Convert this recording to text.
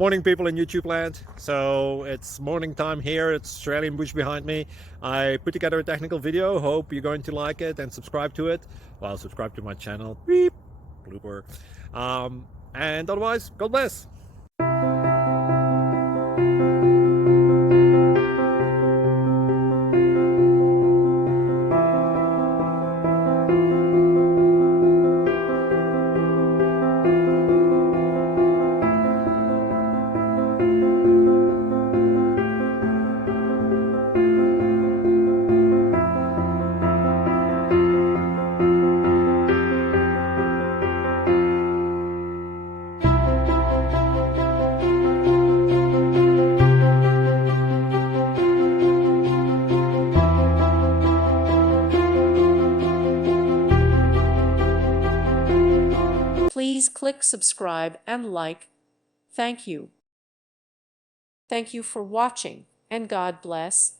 Morning, people in YouTube land. So it's morning time here. It's Australian bush behind me. I put together a technical video. Hope you're going to like it and subscribe to it. Well, subscribe to my channel. Beep. Blooper. And otherwise, God bless. Please click subscribe and like. Thank you. Thank you for watching, and God bless.